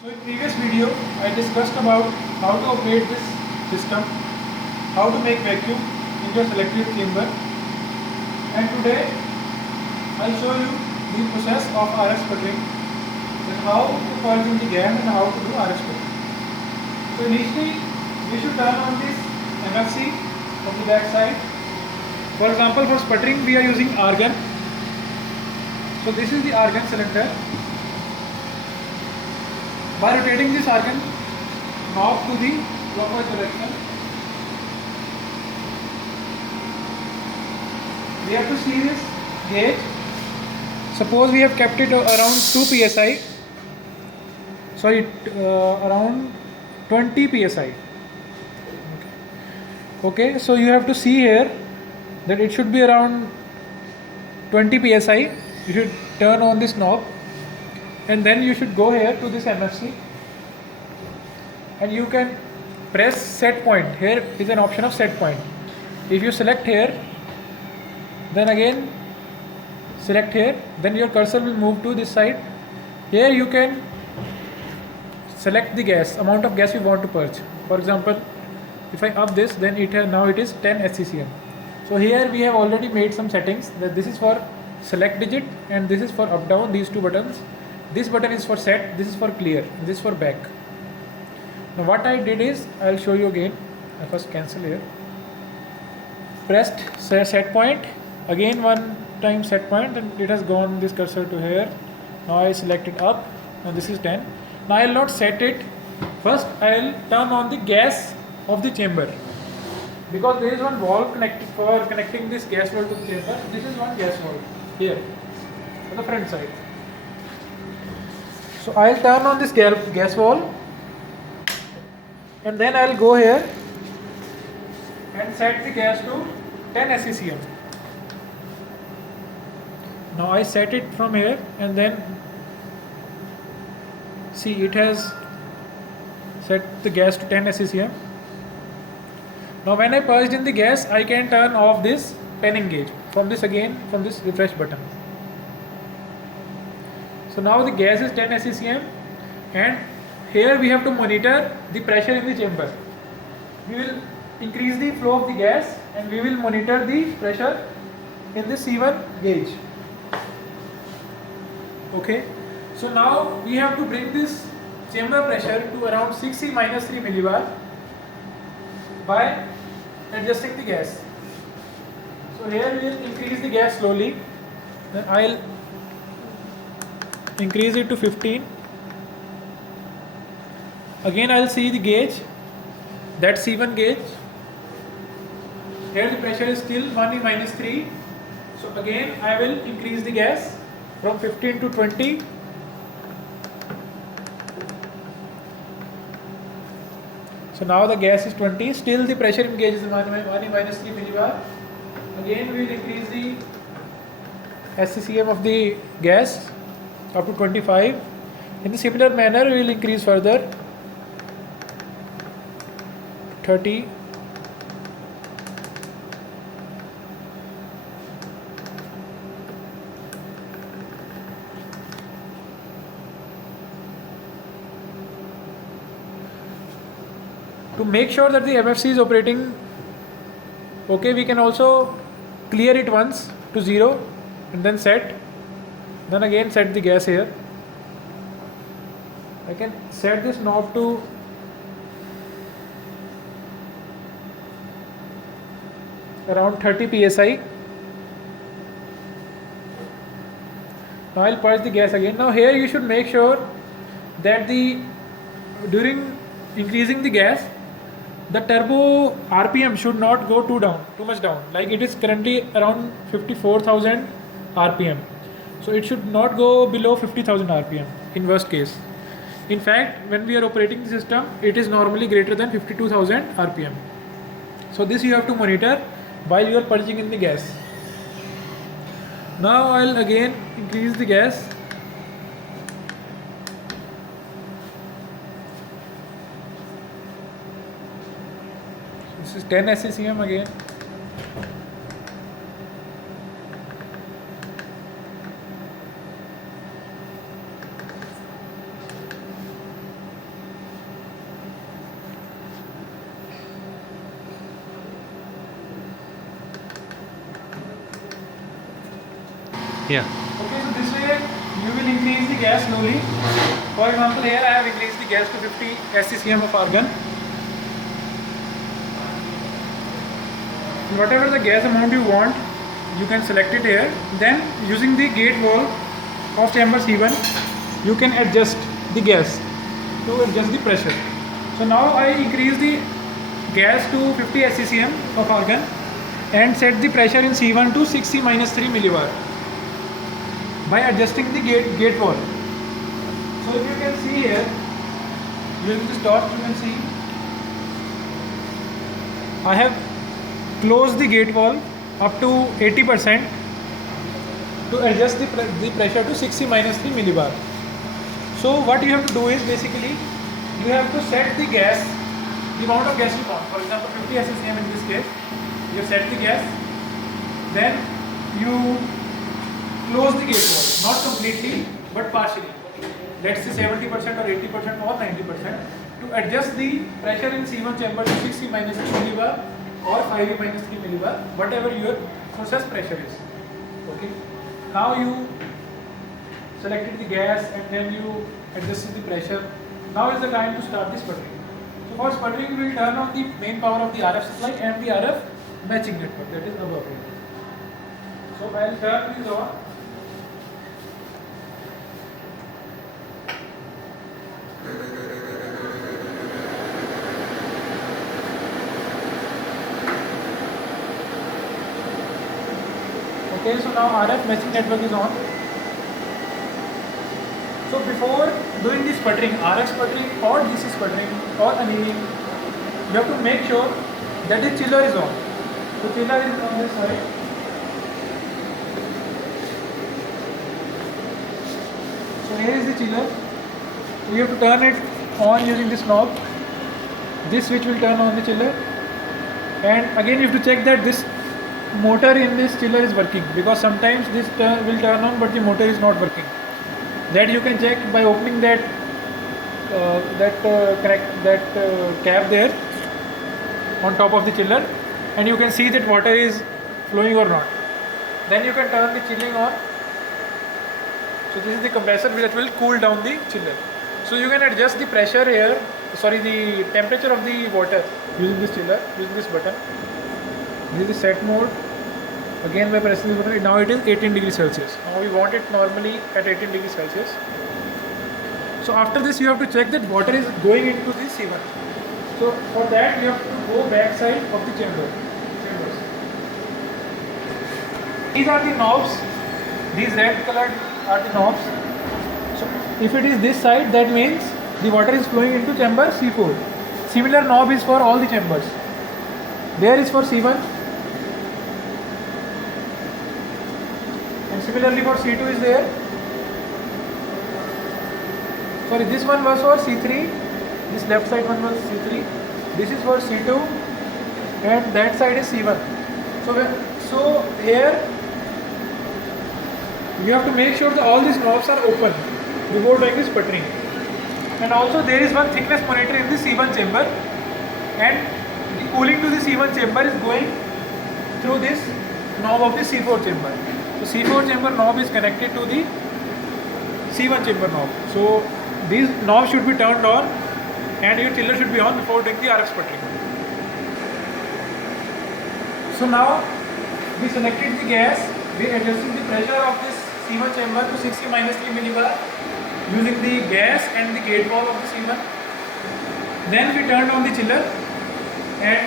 So in previous video I discussed about how to operate this system, how to make vacuum in your selective chamber, and today I'll show you the process of RF sputtering and how to purge in the gas and how to do RF sputtering. So initially we should turn on this MFC from the back side. For example, for sputtering we are using argon. So this is the argon cylinder. By rotating this argon knob to the clockwise direction, we have to see this gauge. Suppose we have kept it around 2 psi, around 20 psi. Okay, so you have to see here that it should be around 20 psi. You should turn on this knob, and then you should go here to this MFC and you can press set point. Here is an option of set point. If you select here, then again select here, then your cursor will move to this side. Here you can select the gas, amount of gas you want to purge. For example, if I up this, then now it is 10 SCCM. So here we have already made some settings that this is for select digit and this is for up down, these two buttons. This button is for set, this is for clear, this is for back. Now what I did is, I'll show you again. I first cancel here. Pressed set point, again one time set point, and it has gone this cursor to here. Now I select it up and this is 10. Now I will not set it. First I will turn on the gas of the chamber, because there is one valve connecting this gas valve to the chamber. This is one gas valve here on the front side. So I will turn on this gas valve and then I will go here and set the gas to 10 SCCM. Now I set it from here and then see it has set the gas to 10 SCCM. Now when I purged in the gas, I can turn off this panning gauge from this refresh button. So now the gas is 10 SCCM and here we have to monitor the pressure in the chamber. We will increase the flow of the gas and we will monitor the pressure in the C1 gauge. Okay, so now we have to bring this chamber pressure to around 6C minus 3 millibar by adjusting the gas. So here we will increase the gas slowly, then I will increase it to 15. Again I will see the gauge, that C1 gauge. Here the pressure is still 1E minus 3. So again I will increase the gas from 15 to 20. So now the gas is 20, still the pressure in gauge is 1E minus 3 millibar. Again we will increase the SCCM of the gas up to 25. In the similar manner we will increase further 30. To make sure that the MFC is operating okay, we can also clear it once to 0 and then set. Then again set the gas here. I can set this knob to around 30 psi. Now I'll purge the gas again. Now here you should make sure that during increasing the gas, the turbo RPM should not go too much down. Like it is currently around 54,000 RPM. So it should not go below 50,000 RPM in worst case. In fact, when we are operating the system, it is normally greater than 52,000 RPM. So this you have to monitor while you are purging in the gas. Now I'll again increase the gas. This is 10 SCCM again. Yeah. Okay, so this way you will increase the gas slowly. For example, here I have increased the gas to 50 SCCM of argon. Whatever the gas amount you want, you can select it here. Then using the gate valve of chamber C1, you can adjust the gas to adjust the pressure. So now I increase the gas to 50 SCCM of argon and set the pressure in C1 to 6C minus 3 millibar by adjusting the gate valve. So if you can see here, using this torch you can see I have closed the gate valve up to 80% to adjust the pressure to 6C minus 3 millibar. So what you have to do is basically you have to set the gas, the amount of gas you want. For example, 50 SCCM in this case. You set the gas, then you close the gate valve, not completely but partially. Let's say 70% or 80% or 90% to adjust the pressure in C1 chamber to 6C minus 3 millibar or 5E minus 3 millibar, whatever your process pressure is. Okay. Now you selected the gas and then you adjusted the pressure. Now is the time to start the sputtering. So for sputtering, we will turn on the main power of the RF supply and the RF matching network, that is above here. So I will turn this on. Okay, so now RF matching network is on. So before doing this sputtering, RF sputtering or DC sputtering or annealing, you have to make sure that the chiller is on. So chiller is on this side. So here is the chiller. So you have to turn it on using this knob. This switch will turn on the chiller. And again you have to check that this motor in this chiller is working, because sometimes this will turn on but the motor is not working. That you can check by opening that cap there on top of the chiller, and you can see that water is flowing or not. Then you can turn the chilling on. So this is the compressor which will cool down the chiller. So you can adjust the pressure here, the temperature of the water using this chiller, using this button. This is the set mode. Again by pressing this button, now it is 18 degrees Celsius. Now we want it normally at 18 degrees Celsius. So after this you have to check that water is going into the C1. So for that you have to go back side of the chambers. These are the knobs. These red colored are the knobs. So if it is this side, that means the water is flowing into chamber C4. Similar knob is for all the chambers. There is for C1. And similarly for C2 is there. Sorry, this one was for C3. This left side one was C3. This is for C2. And that side is C1. So here you have to make sure that all these knobs are open before doing this sputtering. And also there is one thickness monitor in the C1 chamber, and the cooling to the C1 chamber is going through this knob of the C4 chamber. So C4 chamber knob is connected to the C1 chamber knob. So these knobs should be turned on and your chiller should be on before doing the RF sputtering. So now we selected the gas, we are adjusting the pressure of this C1 chamber to 60 minus 3 millibar using the gas and the gate valve of the C1. Then we turned on the chiller and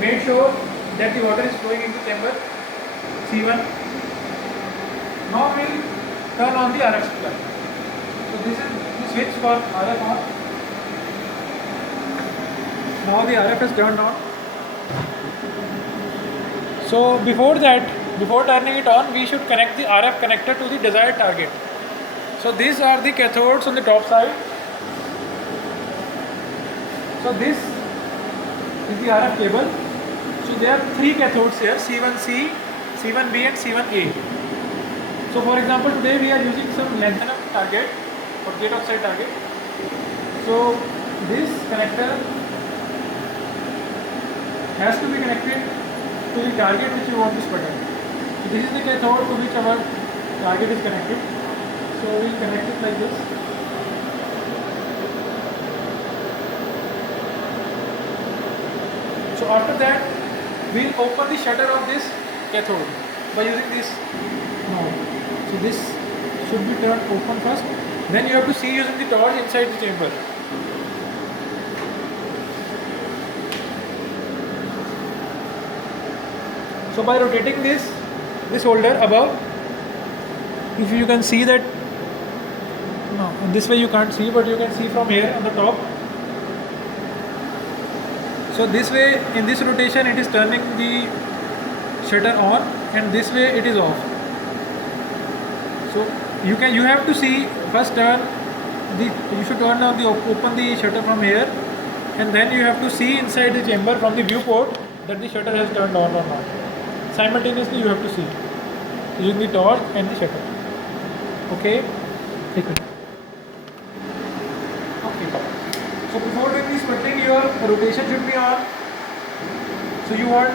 made sure that the water is flowing into chamber C1. Now we will turn on the RF supply. So this is the switch for RF on. Now the RF is turned on. So before turning it on, we should connect the RF connector to the desired target. So these are the cathodes on the top side. So this is the RF cable. So there are three cathodes here, C1C, C1B and C1A. So for example, today we are using some lanthanum target or gate oxide target. So this connector has to be connected to the target which you want to sputter. So this is the cathode to which our target is connected. So we'll connect it like this. So after that, we'll open the shutter of this cathode by using this knob. So this should be turned open first. Then you have to see using the torch inside the chamber. So by rotating this holder above, if you can see that, no, this way you can't see, but you can see from here on the top. So this way, in this rotation, it is turning the shutter on, and this way it is off. So you have to see first you should turn on open the shutter from here, and then you have to see inside the chamber from the viewport that the shutter has turned on or not. Simultaneously you have to see using the torch and the shutter. Okay, take it. Okay. So before doing this sputtering, your rotation should be on. So you want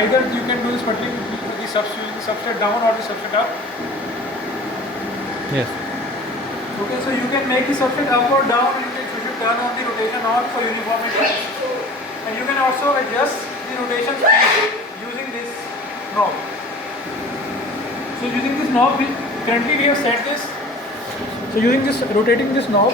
either you can do the sputtering using the substrate down or the substrate up. Yes. Okay, so you can make the substrate up or down. You should turn on the rotation on for uniformity, and you can also adjust the rotation speed using this knob. So using this knob, currently we have set this. So using this, rotating this knob,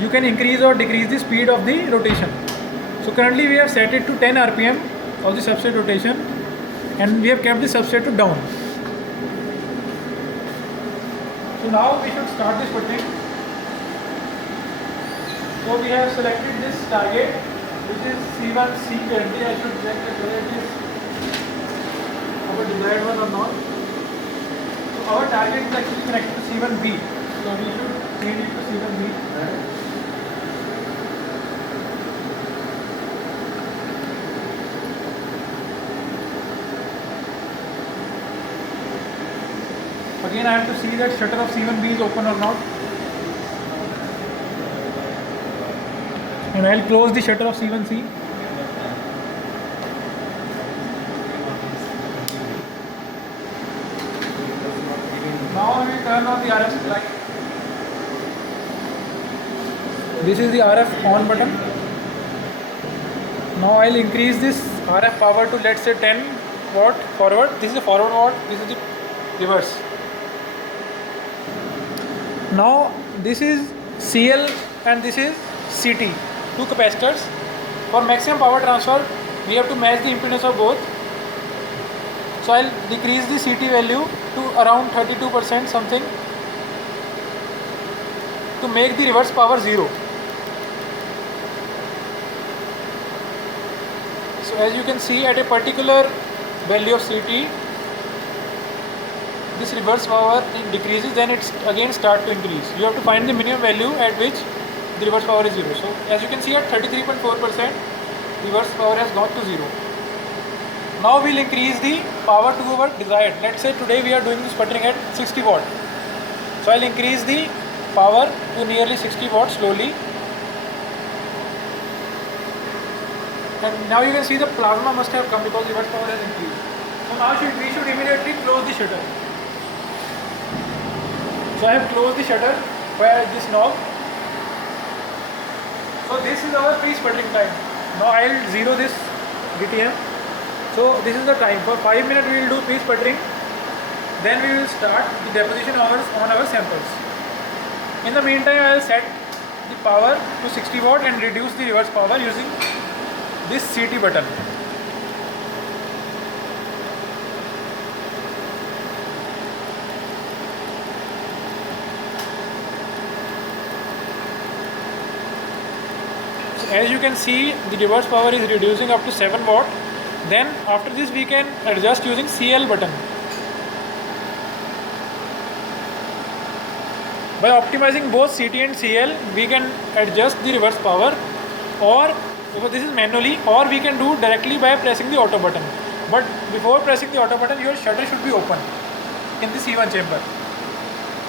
you can increase or decrease the speed of the rotation. So currently we have set it to 10 rpm of the substrate rotation, and we have kept the substrate to down. So now we should start this sputtering. So we have selected this target, which is C1C currently. I should check whether it is our desired one or not. So our target is actually connected to C1B. So we should change it to C1B. Again, I have to see that shutter of C1B is open or not. And I will close the shutter of C1C. Now we will turn on the RF supply. This is the RF on button. Now I will increase this RF power to, let's say, 10 watt forward. This is the forward watt, this is the reverse. Now this is CL and this is CT, two capacitors. For maximum power transfer, we have to match the impedance of both. So I'll decrease the CT value to around 32% something to make the reverse power 0. So as you can see, at a particular value of CT, this reverse power decreases, then it again start to increase. You have to find the minimum value at which the reverse power is 0. So as you can see, at 33.4%, reverse power has gone to 0. Now we'll increase the power to our desired. Let's say today we are doing the sputtering at 60 watt. So I'll increase the power to nearly 60 watts slowly. And now you can see the plasma must have come because reverse power has increased. So now we should immediately close the shutter. So I have closed the shutter via this knob. So this is our pre-sputtering time. Now I will zero this DTM. So this is the time. For 5 minutes we will do pre-sputtering. Then we will start the deposition on our samples. In the meantime, I will set the power to 60 watt and reduce the reverse power using this CT button. So as you can see, the reverse power is reducing up to 7 watt. Then after this we can adjust using CL button. By optimizing both CT and CL, we can adjust the reverse power, or this is manually, or we can do directly by pressing the auto button. But before pressing the auto button, your shutter should be open in the C1 chamber.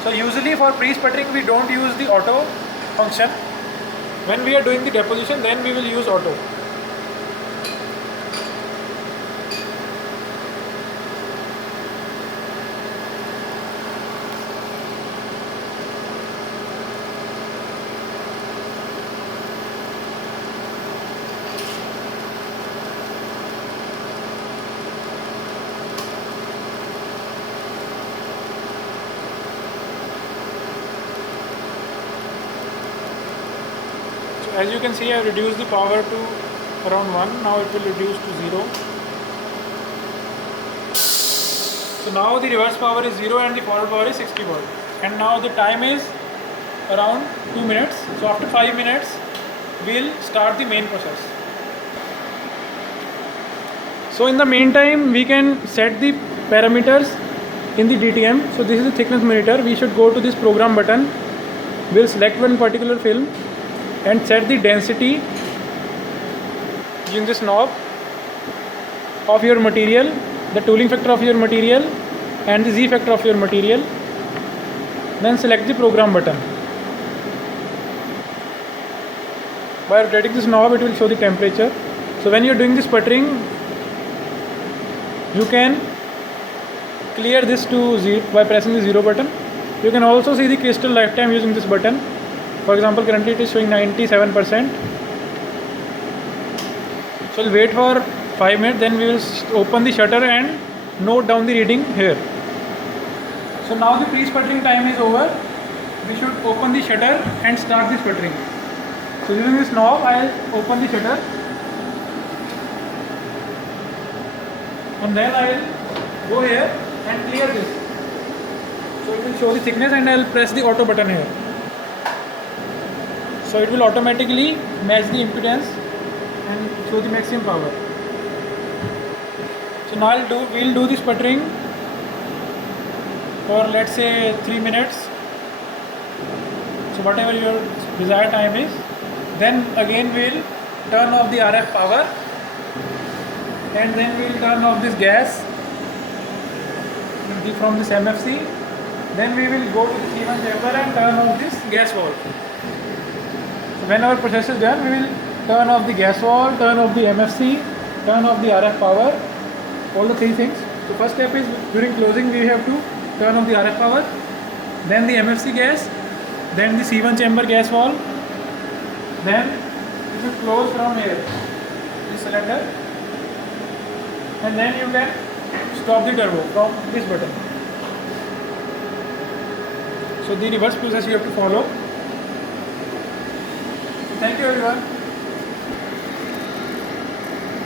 So usually for pre-sputtering we don't use the auto function. When we are doing the deposition, then we will use auto. as you can see, I have reduced the power to around 1. Now it will reduce to 0. So now the reverse power is 0 and the forward power is 60 volt. And now the time is around 2 minutes. So after 5 minutes, we'll start the main process. So in the meantime, we can set the parameters in the DTM. So this is the thickness monitor. We should go to this program button. We'll select one particular film and set the density using this knob of your material, the tooling factor of your material and the Z factor of your material. Then select the program button. By rotating this knob, it will show the temperature. So when you're doing this sputtering, you can clear this to 0 by pressing the 0 button. You can also see the crystal lifetime using this button. For example, currently it is showing 97%. So we'll wait for 5 minutes, then we will open the shutter and note down the reading here. So now the pre-sputtering time is over. We should open the shutter and start the sputtering. So using this knob, I will open the shutter and then I will go here and clear this. So it will show the thickness and I will press the auto button here. So it will automatically match the impedance and show the maximum power. So now we'll do the sputtering for, let's say, 3 minutes. So whatever your desired time is. Then again we'll turn off the RF power and then we'll turn off this gas from this MFC. Then we will go to the C1 chamber and turn off this gas valve. So when our process is done, we will turn off the gas valve, turn off the MFC, turn off the RF power, all the 3 things. So first step is, during closing we have to turn off the RF power, then the MFC gas, then the C1 chamber gas valve, then you should close from here this cylinder, and then you can stop the turbo from this button. So the reverse process you have to follow. Thank you everyone.